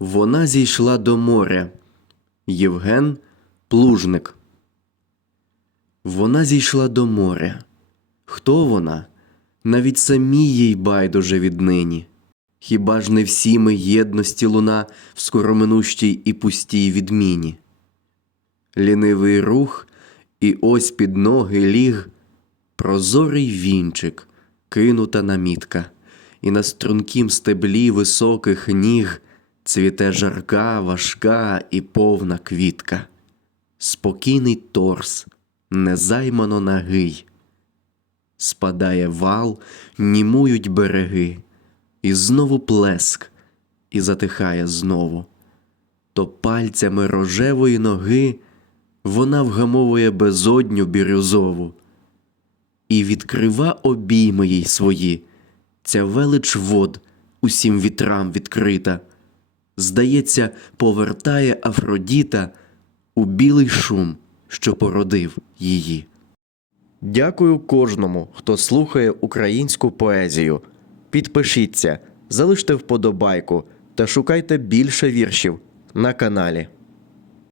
Вона зійшла до моря. Євген Плужник. Вона зійшла до моря. Хто вона? Навіть самій їй байдуже віднині. Хіба ж не всі ми єдності луна в скороминущій і пустій відміні? Лінивий рух, і ось під ноги ліг прозорий вінчик, кинута намітка, і на стрункім стеблі високих ніг цвіте жарка, важка і повна квітка. Спокійний торс, незаймано нагий. Спадає вал, німують береги, і знову плеск, і затихає знову. То пальцями рожевої ноги вона вгамовує безодню бірюзову і відкрива обійми їй свої, ця велич вод усім вітрам відкрита. Здається, повертає Афродіта у білий шум, що породив її. Дякую кожному, хто слухає українську поезію. Підпишіться, залиште вподобайку та шукайте більше віршів на каналі.